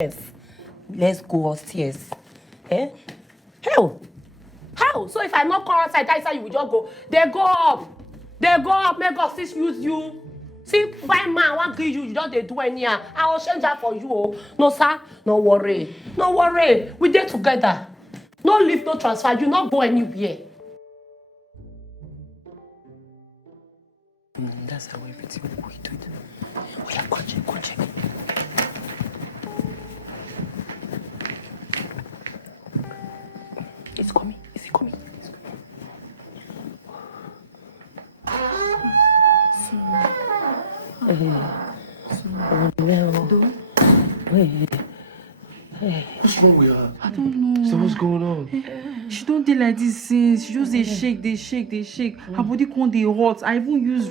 Yes. Let's go upstairs. Eh? How? So if I not come outside, that side you will just go. They go up. Make God still use you. See, fine man, what give you don't they do any? I will change that for you. Oh. No, sir. No worry. We dey together. No leave, no transfer. You not go anywhere. That's how everything we do it. Oh yeah, go check. It's coming. Is it coming? What's wrong with her? I don't know. So what's going on? She don't do like this since. She just they shake. Her body can't dey hot. I even use